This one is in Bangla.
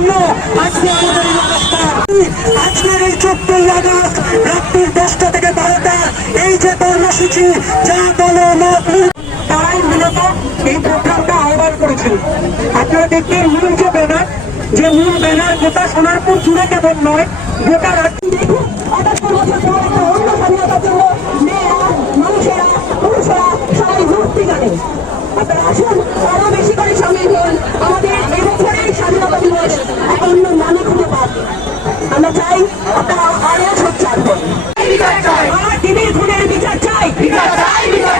জন্য আজকে আমাদের এই অবস্থান আজকের এই চব্বিশ আগস্ট, রাত্রির দশটা থেকে বারোটা, এই যে কর্মসূচি, যা বলো, মত তারাই মূলত এই প্রোগ্রামটা আহ্বান করেছিল। আপনারা দেখতে মূল যে ব্যানার, যে মূল ব্যানার গোটা সোনারপুর জুড়ে কেবল নয়, গোটা রাত্রি চাই আমরা আরও সোচ্চার বিচার চাই। বিচার চাই। বিচার চাই বিচার